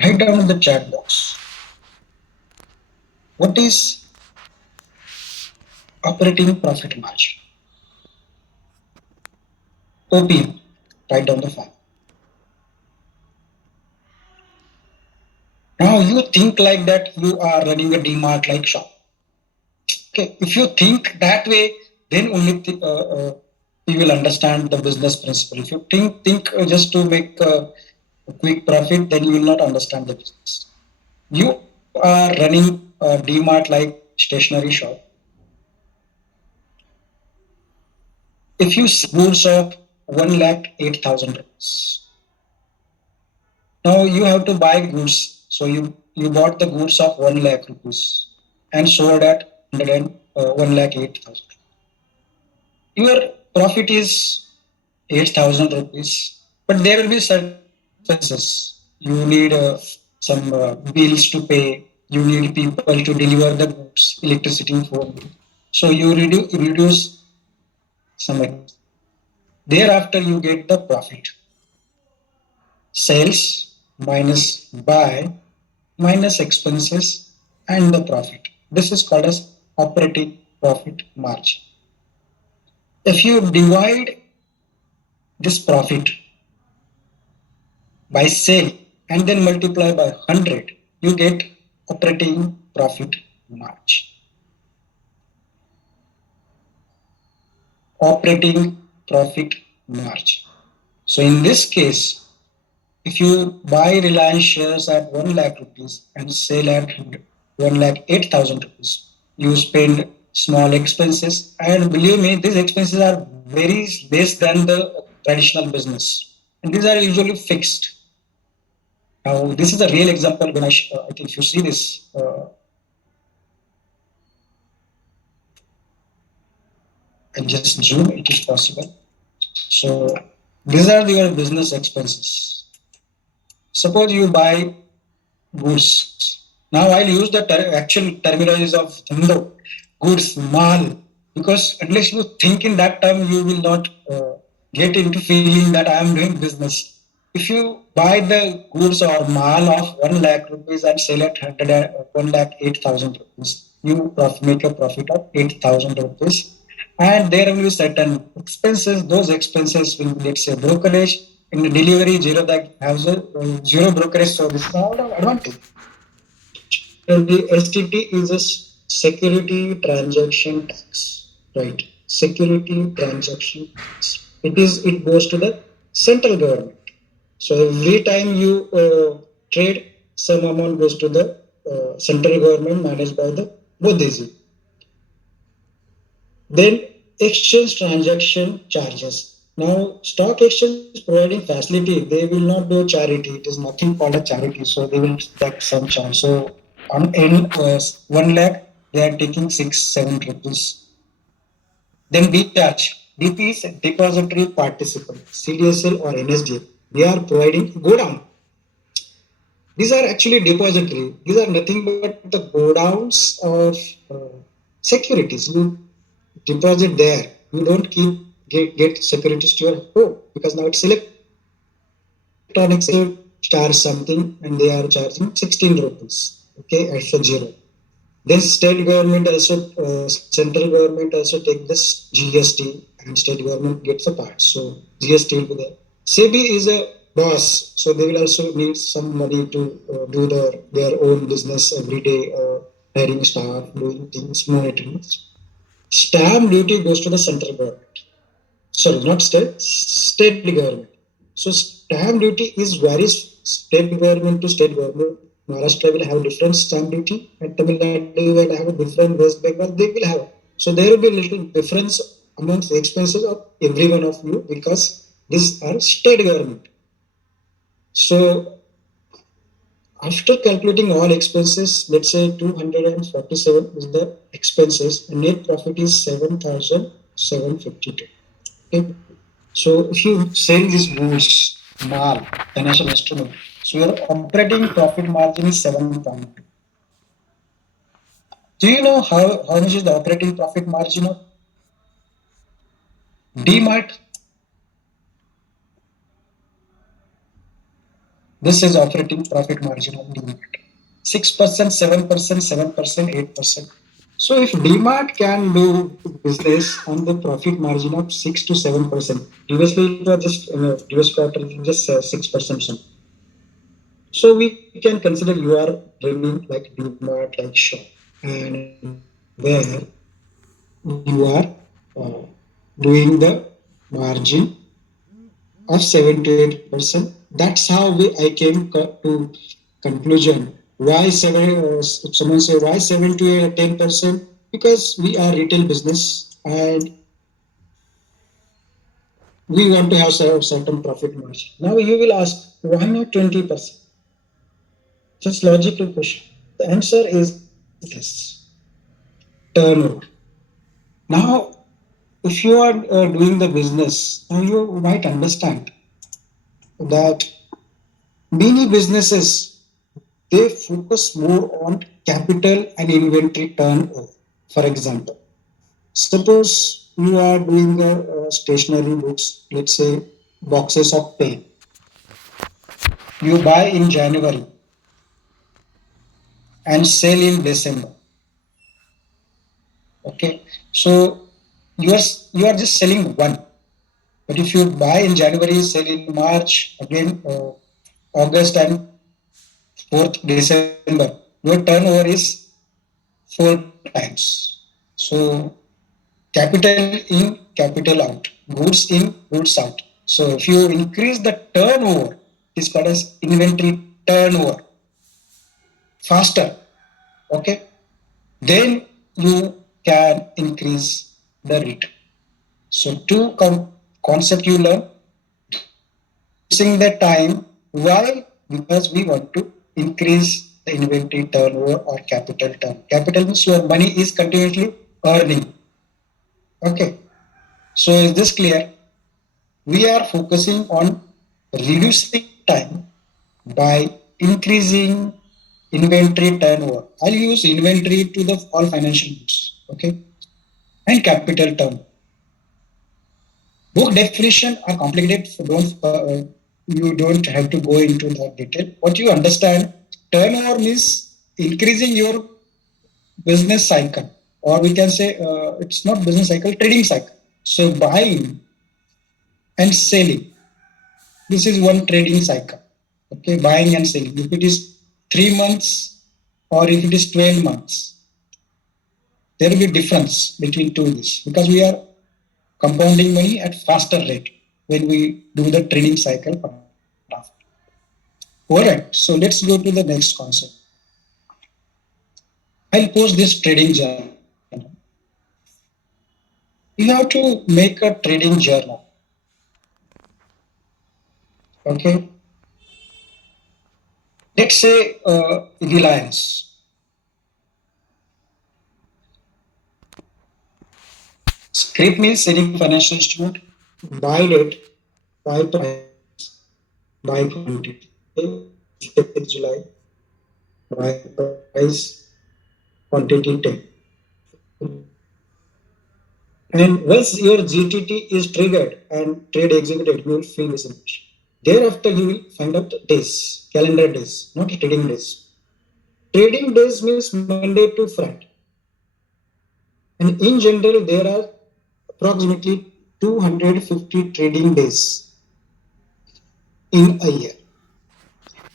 Write down in the chat box. What is operating profit margin? OPM. Write down the file. Now you think like that you are running a DMart like shop. Okay, if you think that way, then only you will understand the business principle. If you think just to make a quick profit, then you will not understand the business. You are running a DMart like stationery shop. If you sell goods of 1,08,000 rupees, now you have to buy goods. So you bought the goods of 1 lakh rupees and sold at 1,08,000. Your profit is 8,000 rupees, but there will be certain expenses. You need some bills to pay. You need people to deliver the goods, electricity, phone. So you reduce some expenses. Thereafter, you get the profit. Sales minus buy minus expenses and the profit. This is called as operating profit margin. If you divide this profit by sale and then multiply by 100, you get operating profit margin. Operating profit margin. So in this case, if you buy Reliance shares at 1 lakh rupees and sell at 1 lakh 8,000 rupees, you spend small expenses. And believe me, these expenses are very less than the traditional business. And these are usually fixed. Now, this is a real example when I think if you see this, I'll just zoom, it is possible. So, these are your business expenses. Suppose you buy goods. Now I'll use the actual terminologies of Dhando, goods, mal, because unless you think in that term, you will not get into feeling that I am doing business. If you buy the goods or mal of 1 lakh rupees and sell at 1 lakh 8,000 rupees, you make a profit of 8,000 rupees. And there will be certain expenses. Those expenses will be, let's say, brokerage. In the delivery, zero that has a zero brokerage, so this is all an advantage. And the STT is a security transaction tax, right? Security transaction tax. It goes to the central government. So every time you trade, some amount goes to the central government managed by the Modi. Then exchange transaction charges. Now, stock exchange is providing facility. They will not do charity. It is nothing called a charity. So they will take some charge. So on in 1 lakh, they are taking 6-7 rupees. Then B charge. DP is depository participant, CDSL or NSDL. They are providing go down. These are actually depository. These are nothing but the go downs of securities. You deposit there. You don't get securities to your home because now it's electronic. Charge something and they are charging 16 rupees. Okay, at for zero. Then state government also, central government also take this GST and state government gets a part. So GST will be there. SEBI is a boss, so they will also need some money to do their own business every day, hiring staff, doing things, monitoring. Stamp duty goes to the central government. Sorry, not state government. So stamp duty is varies state government to state government. Maharashtra will have different stamp duty, and Tamil Nadu will have a different, West Bengal they will have. So there will be a little difference amongst the expenses of every one of you because these are state government. So after calculating all expenses, let's say 247 is the expenses, and net profit is 7,752. Okay. So if you sell these goods, mal, financial instrument, so your operating profit margin is 7.2. Do you know how much is the operating profit margin of DMart? This is operating profit margin of DMart. 6%, 7%, 7%, 8%. So if DMart can do business on the profit margin of 6 to 7%, previously it was just previous quarter it was just 6%. So we can consider you are running like DMart like shop, and where you are uh, doing the margin of 7 to 8%. That's how I came to conclusion. Why seven? Someone say why 7 to 10%? Because we are retail business and we want to have certain profit margin. Now you will ask why not 20%? Just logical question. The answer is this: turnover. Now, if you are doing the business, now you might understand that many businesses they focus more on capital and inventory turnover. For example, suppose you are doing the stationery books, let's say boxes of pen. You buy in January and sell in December. Okay, so you are just selling one. But if you buy in January, sell in March, again August and 4th December, your turnover is 4 times. So capital in, capital out, goods in, goods out. So if you increase the turnover, it is called as inventory turnover faster, okay, then you can increase the rate. So two concept you learn, reducing the time. Why? Because we want to increase the inventory turnover or capital turn. Capital means your money is continuously earning. Okay. So is this clear? We are focusing on reducing time by increasing inventory turnover. I'll use inventory to the all financial goods, okay, and capital turn. Book definition are complicated, so you don't have to go into that detail. What you understand, turnover means increasing your business cycle, or we can say it's not business cycle, trading cycle. So buying and selling. This is one trading cycle. Okay, buying and selling. If it is 3 months or if it is 12 months, there will be difference between two of these because we are compounding money at faster rate when we do the trading cycle. Alright, so let's go to the next concept. I'll post this trading journal. You have to make a trading journal. Okay. Let's say Reliance. Script means selling financial instrument. Buy rate, buy price, buy quantity. Okay. July, buy price, quantity 10. And once your GTT is triggered and trade executed, you will feel this image. Thereafter, you will find out days, calendar days, not trading days. Trading days means Monday to Friday. And in general, there are approximately 250 trading days in a year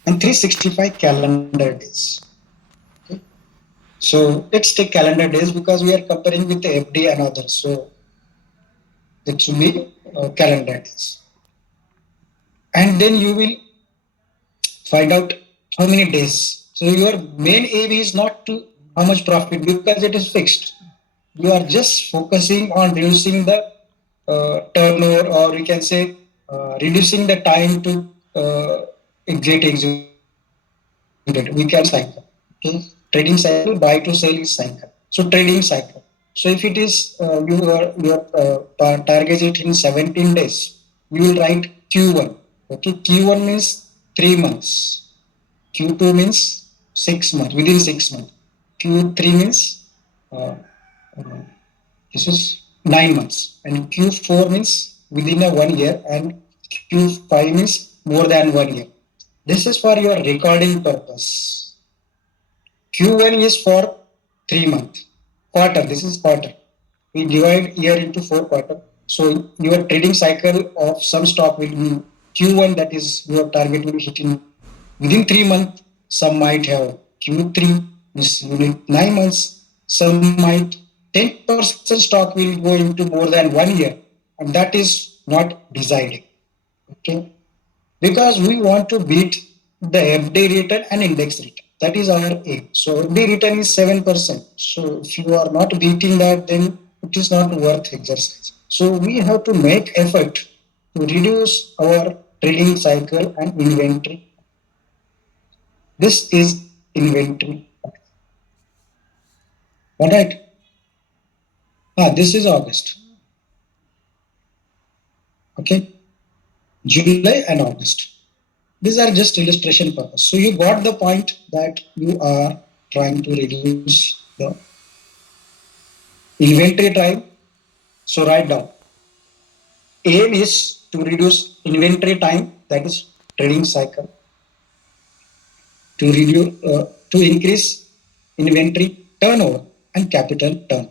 and 365 calendar days. Okay. So let's take calendar days because we are comparing with the FD and others. So it should be calendar days. And then you will find out how many days. So your main aim is not to how much profit because it is fixed. You are just focusing on reducing the turnover, or you can say reducing the time to get executed. We can cycle. Okay? Trading cycle, buy to sell is cycle. So trading cycle. So if it is your target is in 17 days, you will write Q1. Okay, Q1 means 3 months. Q2 means 6 months, within 6 months. Q3 means uh, uh, this is 9 months, and Q4 means within a 1 year, and Q5 means more than 1 year. This is for your recording purpose. Q1 is for 3 months. Quarter, this is quarter. We divide year into 4 quarters. So your trading cycle of some stock will be Q1, that is your target will be hitting within 3 months. Some might have Q3, this you need 9 months. Some might 10% stock will go into more than 1 year, and that is not decided. Okay, because we want to beat the FD return and index return. That is our aim. So FD return is 7%. So if you are not beating that, then it is not worth exercise. So we have to make effort to reduce our trading cycle and inventory. This is inventory. All right. This is August. Okay. July and August. These are just illustration purpose. So you got the point that you are trying to reduce the inventory time. So write down. Aim is to reduce inventory time, that is trading cycle, to increase inventory turnover and capital turn.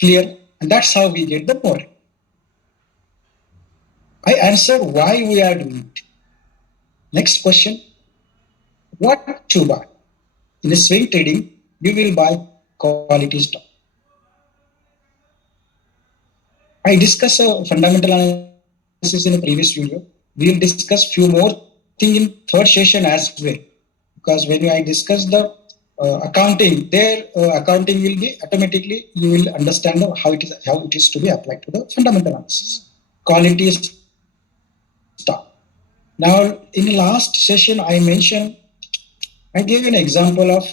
Clear? And that's how we get the more. I answer why we are doing it. Next question. What to buy? In a swing trading, you will buy quality stock. I discuss a fundamental analysis in a previous video. We will discuss few more things in third session as well. Because when I discuss the accounting, there accounting will be automatically you will understand how it is to be applied to the fundamental analysis. Quality stock. Now, in the last session, I gave an example of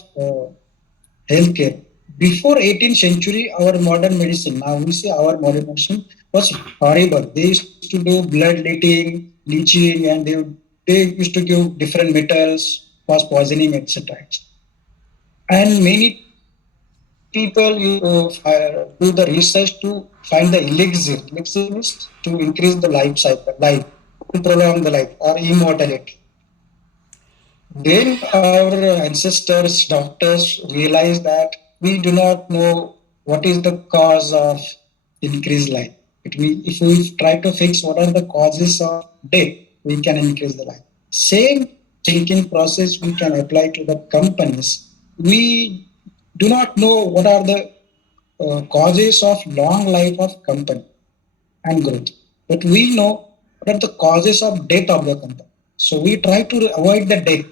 healthcare. Before 18th century, our modern medicine, now we say our modern medicine was horrible. They used to do blood leaching, and they used to give different metals, cause poisoning, etc. And many people do the research to find the elixir. Elixir is to increase the life cycle, life, to prolong the life or immortality. Then our ancestors, doctors realized that we do not know what is the cause of increased life. If we try to fix what are the causes of death, we can increase the life. Same thinking process we can apply to the companies. We do not know what are the causes of long life of company and growth, but we know what are the causes of death of the company. So we try to avoid the death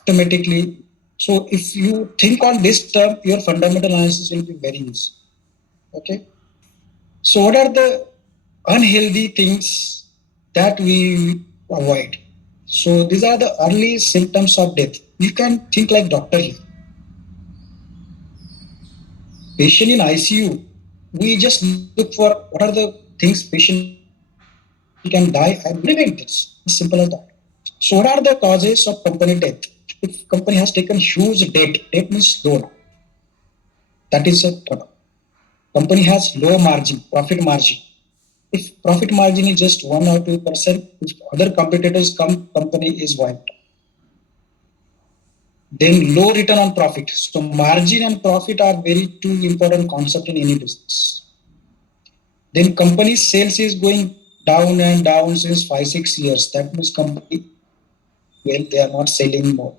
automatically. So if you think on this term, your fundamental analysis will be very easy. Okay. So what are the unhealthy things that we avoid? So these are the early symptoms of death. You can think like doctor here. Patient in ICU, we just look for what are the things patient can die and prevent this. As simple as that. So what are the causes of company death? If company has taken huge debt means loan. That is a trouble. Company has low margin, profit margin. If profit margin is just 1 or 2%, if other competitors come, company is wiped. Then low return on profit. So margin and profit are very two important concept in any business. Then company sales is going down and down since 5-6 years. That means company, well, they are not selling more.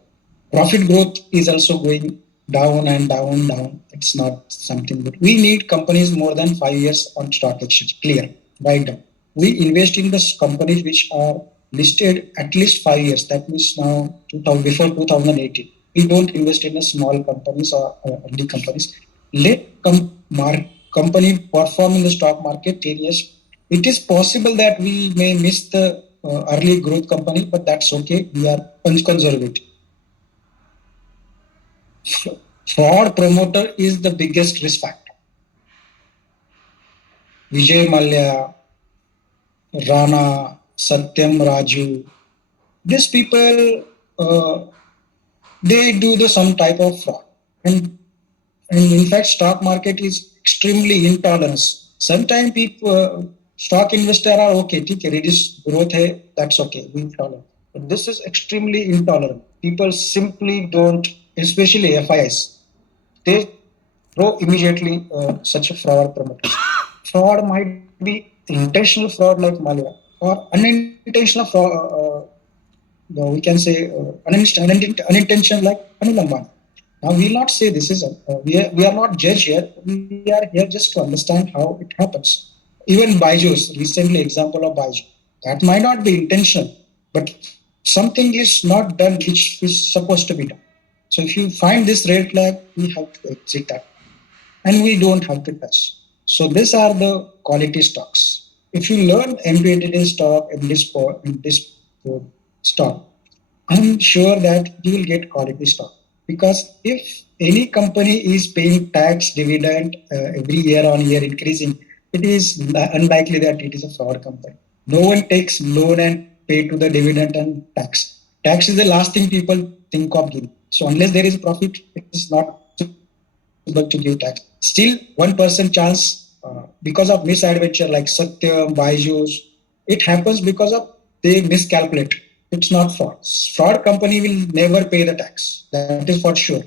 Profit growth is also going down and down. It's not something good. We need companies more than 5 years on stock exchange. Clear. Right down. We invest in the companies which are listed at least 5 years. That means now before 2018. We don't invest in the small companies or early companies. Let company perform in the stock market 10 years. It is possible that we may miss the early growth company, but that's okay. We are conservative. Fraud promoter is the biggest risk factor. Vijay Mallya, Rana, Satyam Raju, these people, they do some type of fraud. And in fact, stock market is extremely intolerance. Sometimes people, stock investor are okay, reduce growth, that's okay, we follow. This is extremely intolerant. People simply don't, especially FIS, they pro immediately such a fraud promoters. Fraud might be intentional fraud like Malia or unintentional fraud. We can say unintentional like Anil Ambani. Now we will not say this is we are not judge here. We are here just to understand how it happens. Even Byju's recently example of Byju that might not be intentional, but something is not done which is supposed to be done. So if you find this red flag, we have to exit that, and we don't have to touch. So these are the quality stocks. If you learn MBA stock in this stock, I'm sure that you will get quality stock because if any company is paying tax dividend every year on year increasing, it is unlikely that it is a fraud company. No one takes loan and pay to the dividend and tax. Tax is the last thing people think of giving. So unless there is profit, it is not possible to give tax. Still, 1% chance because of misadventure like Satyam, Byju's, it happens because of they miscalculate. It's not fraud. Fraud company will never pay the tax. That is for sure.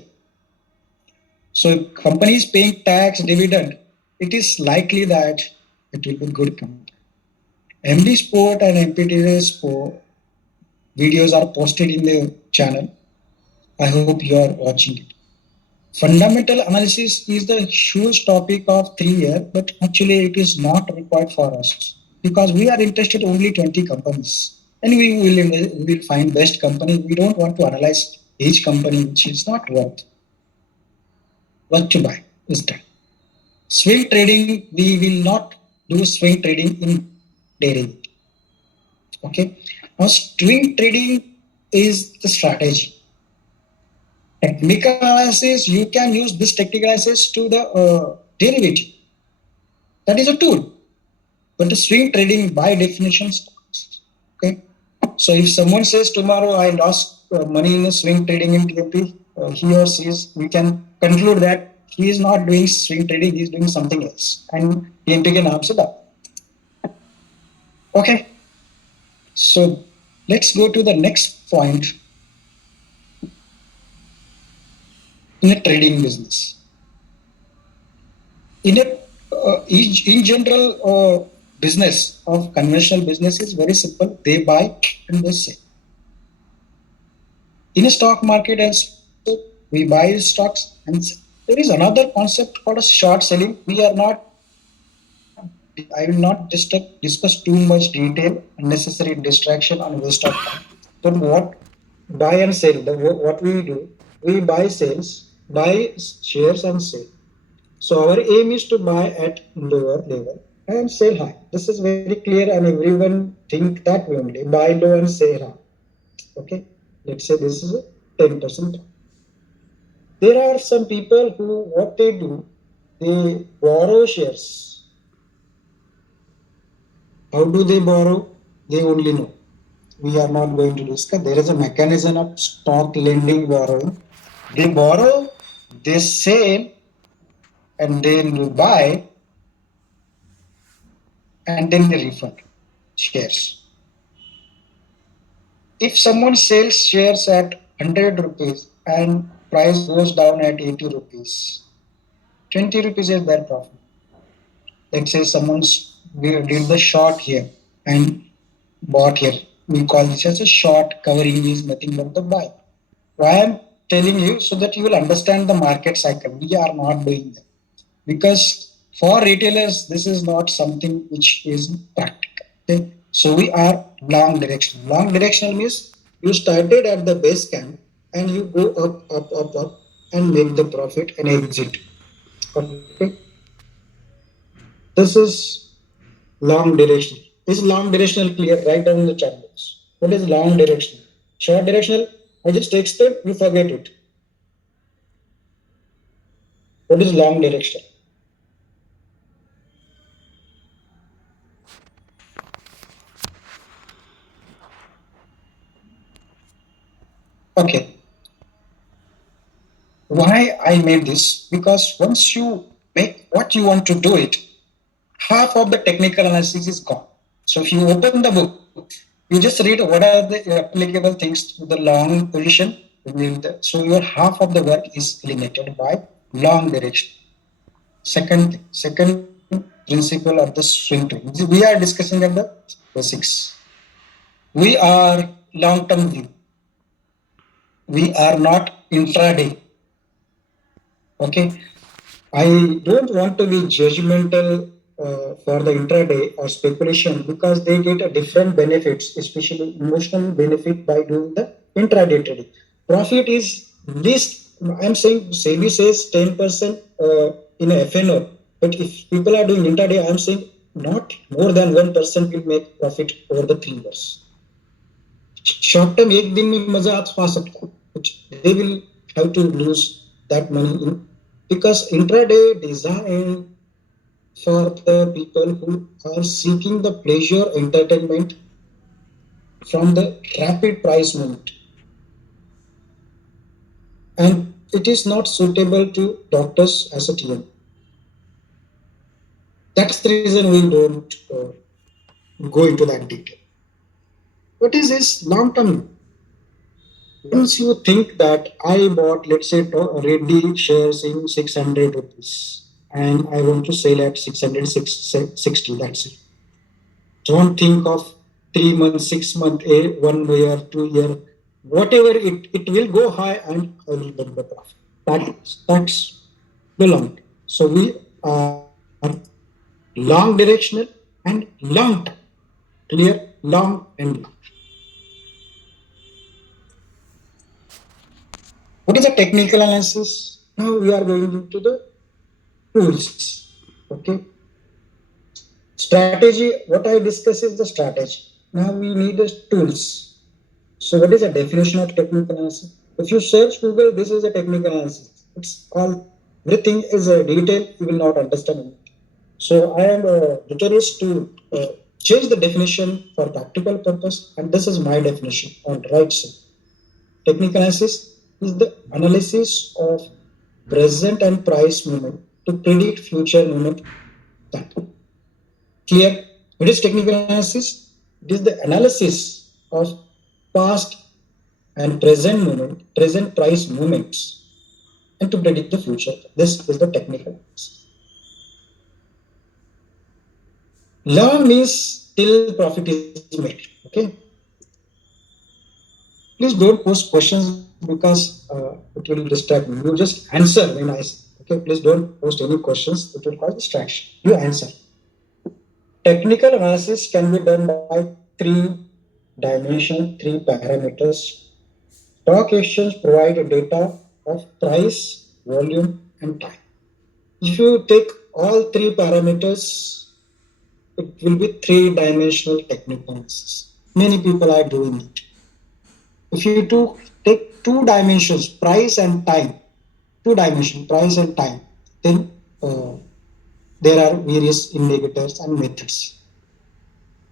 So if company is paying tax, dividend, it is likely that it will be good company. MD Sport and MPT Sport videos are posted in the channel. I hope you are watching it. Fundamental analysis is the huge topic of 3 years, but actually it is not required for us because we are interested only 20 companies and we will find best company. We don't want to analyze each company which is not worth what to buy is that. Swing trading, we will not do swing trading in dairy. Okay. Now swing trading is the strategy. Technical analysis, you can use this technical analysis to the derivative. That is a tool. But the swing trading by definition stocks. Okay. So if someone says tomorrow I lost money in swing trading in TFP, he or she is, we can conclude that he is not doing swing trading, he is doing something else. And TMP can answer that. Okay. So let's go to the next point in a trading business. In a in general business of conventional business is very simple. They buy and they sell. In a stock market also, we buy stocks and sell. There is another concept called a short selling. We are not. I will not discuss too much detail, unnecessary distraction on waste of time. But what buy and sell? What we do, we buy sales, buy shares and sell. So our aim is to buy at lower level and sell high. This is very clear and everyone think that way only. Buy low and sell high. Okay. Let's say this is a 10%. There are some people who what they do, they borrow shares. How do they borrow? They only know. We are not going to discuss. There is a mechanism of stock lending borrowing. They borrow, they sell, and then buy, and then they refund shares. If someone sells shares at 100 rupees and price goes down at 80 rupees, 20 rupees is their profit. Let's say someone's did the short here and bought here. We call this as a short. Covering is nothing but the buy. Why I'm telling you so that you will understand the market cycle. We are not doing that because for retailers this is not something which is practical. Okay? So we are long directional. Long directional means you started at the base camp and you go up and make the profit and exit. Okay. This is long directional. Is long directional clear? Write down in the chat box. What is long directional? Short directional, I just explained, you forget it. What is long directional? Okay. Why I made this? Because once you make what you want to do it, half of the technical analysis is gone. So if you open the book, You just read what are the applicable things to the long position. So your half of the work is limited by long direction. Second principle of the swing trade. We are discussing at the basics. We are long-term view. We are not intraday. Okay. I don't want to be judgmental for the intraday or speculation because they get a different benefits, especially emotional benefit by doing the intraday trading. Profit is least. I'm saying SEBI says 10% in a FNO, but if people are doing intraday, I'm saying not more than 1% will make profit over the 3 years. Short term, एक दिन में मजा आ सकता है. They will have to lose that money because intraday designed for the people who are seeking the pleasure entertainment from the rapid price movement, and it is not suitable to doctors as a TM. That's the reason we don't go into that detail. What is this long term? Once you think that I bought, let's say, Reddy shares in 600 rupees and I want to sell at 660, that's it. Don't think of 3 months, 6 months, 1 year, 2 year, whatever it will go high and I will get the profit. That's the long. So we are long directional and long term. Clear, long and long. What is the technical analysis? Now we are going into the tools. Okay. Strategy, what I discuss is the strategy. Now we need the tools. So what is the definition of technical analysis? If you search Google, this is a technical analysis. It's all, everything is a detail, you will not understand it. So I am determined to change the definition for practical purpose, and this is my definition on right side. Technical analysis is the analysis of present and price movement to predict future movement. Clear? What is technical analysis? It is the analysis of past and present movement, present price movements, and to predict the future. This is the technical analysis. Long means till profit is made. Okay. Please don't post questions because it will distract me. You just answer when I say. Okay. Please don't post any questions. It will cause distraction. You answer. Technical analysis can be done by three dimensions, three parameters. Stock exchange provide data of price, volume, and time. If you take all three parameters, it will be three-dimensional technical analysis. Many people are doing it. If you take two dimensions, price and time, two dimensions, price and time, then there are various indicators and methods.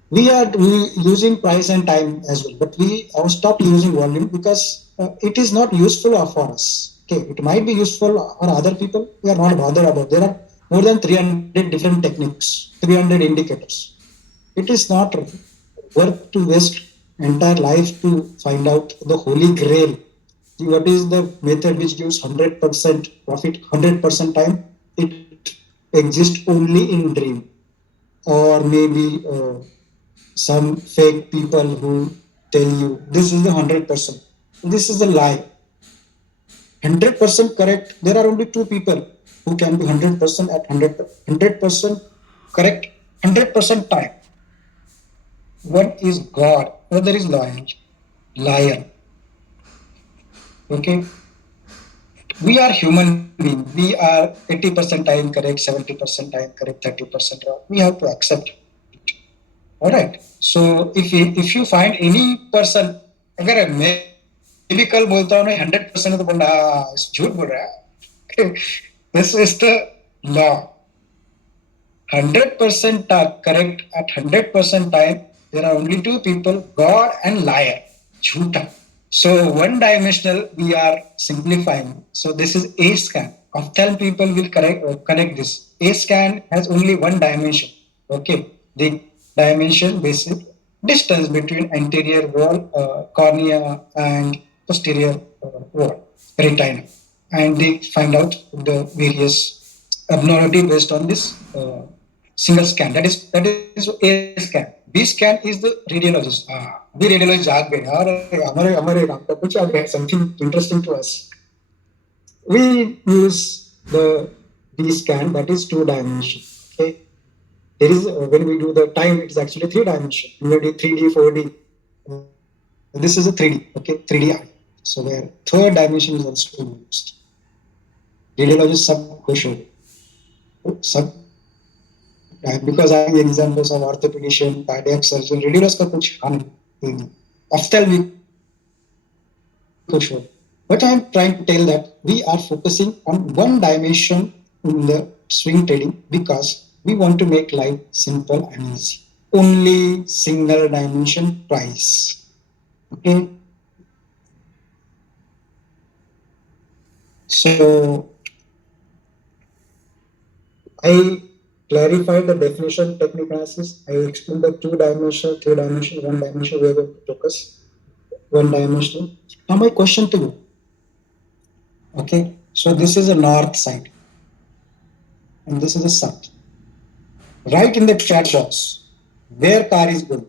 We are using price and time as well, but we stop using volume because it is not useful for us. Okay, it might be useful for other people. We are not bothered about. There are more than 300 different techniques, 300 indicators. It is not worth to waste entire life to find out the holy grail. What is the method which gives 100% profit, 100% time? It exists only in dream, or maybe some fake people who tell you this is the 100%. This is a lie. 100% correct. There are only two people who can be 100% at 100% correct, 100% time. One is God, other is liar. Okay. We are human beings. We are 80% time correct, 70% time correct, 30% wrong. We have to accept it. All right. So if you find any person, अगर मैं भी कल बोलता हूँ 100% तो बंदा झूठ बोल रहा है. This is the law. 100% correct at 100% time. There are only two people: God and liar. Jhuta. So one dimensional we are simplifying. So this is A scan. Often people will connect this. A scan has only one dimension. Okay. The dimension basic distance between anterior wall, cornea, and posterior wall, retina. And they find out the various abnormality based on this single scan. That is A scan. B scan is the radiologist. We radiologist जाग गए यार हमारे हमारे doctor कुछ आ गया something interesting to us. We use the D scan that is two dimension. Okay, there is when we do the time it is actually three dimension. We do 3D, 4D. This is a 3D. Okay, 3D eye. So where third dimension is also used. Radiologist सब खुश हो सब because I have examples of orthopedician, cardiac surgeon, radiologist का कुछ हम नहीं. Ophthalmic खुश हो. But I am trying to tell that we are focusing on one dimension in the swing trading because we want to make life simple and easy. Only single dimension price. Okay. So I clarified the definition technical analysis. I explained the two dimension, three dimension, one dimension. We are going to focus one dimension. Now my question to you. Okay. So this is a north side and this is a south. Write in the chat box where car is going.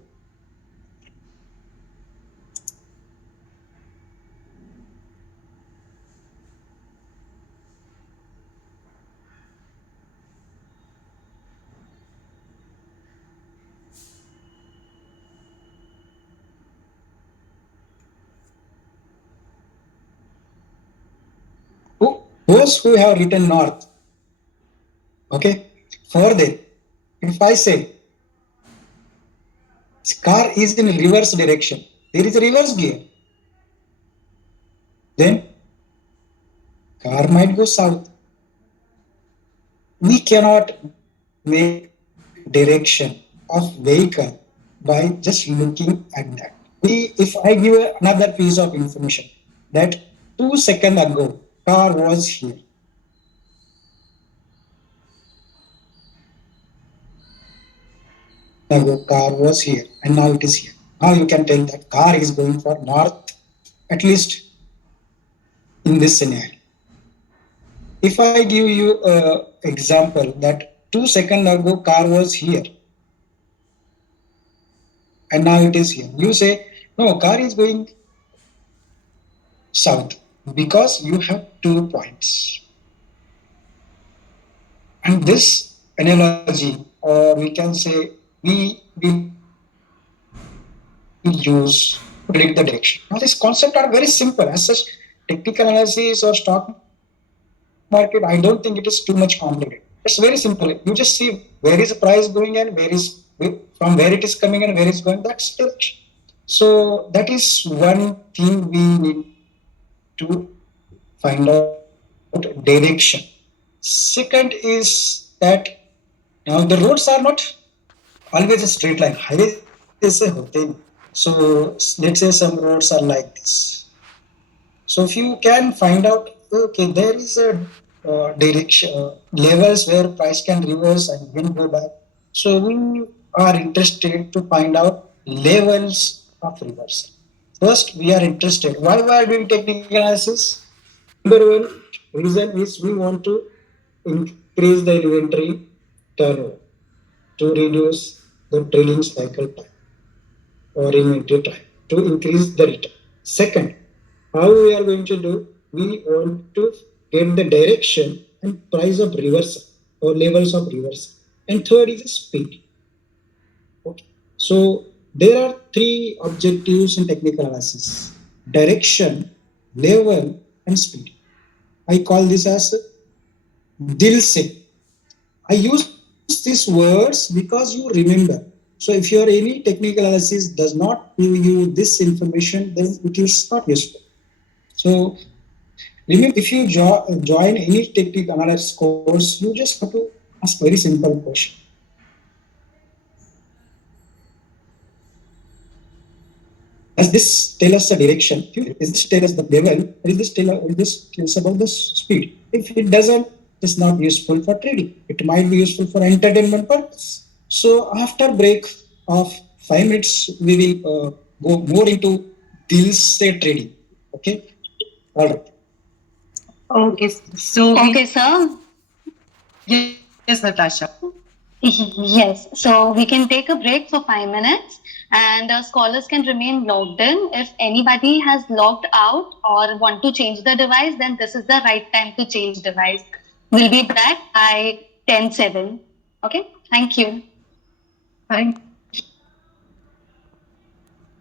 Those who have written north, okay, for them, if I say car is in reverse direction, there is a reverse gear, then car might go south. We cannot make direction of vehicle by just looking at that. If I give another piece of information that 2 seconds ago car was here, ago car was here and now it is here. Now you can tell that car is going for north, at least in this scenario. If I give you an example that 2 seconds ago car was here and now it is here, you say, no, car is going south because you have 2 points. And this analogy, or we can say, we use to predict the direction. Now, these concepts are very simple. As such, technical analysis or stock market, I don't think it is too much complicated. It's very simple. You just see where is the price going and from where it is coming and where it's going. That's direction. So that is one thing we need to find out direction. Second is that now the roads are not always a straight line. Highways is a hotel. So let's say some roads are like this. So if you can find out, okay, there is a direction levels where price can reverse and then go back. So we are interested to find out levels of reversal. First, we are interested. Why we are doing technical analysis? Number one reason is we want to increase the inventory turnover to reduce the trading cycle time or inventory time to increase the return. Second, how we are going to do? We want to get the direction and price of reversal or levels of reversal. And third is speed. Okay. So there are three objectives in technical analysis: direction, level, and speed. I call this as dil se. I use these words because you remember. So if your any technical analysis does not give you this information, then it is not useful. So remember, if you join any technical analysis course, you just have to ask very simple question. Does this tell us the direction? Is this tell us the level? Or is this tell us about the speed? If it doesn't, it's not useful for trading. It might be useful for entertainment purpose. So after break of 5 minutes we will go more into deals say trading. Okay. All right. Okay. So Okay, sir. yes, Natasha. Yes, so we can take a break for 5 minutes and scholars can remain logged in. If anybody has logged out or want to change the device, then this is the right time to change device. We'll be back by 10:07. Okay, thank you. Thank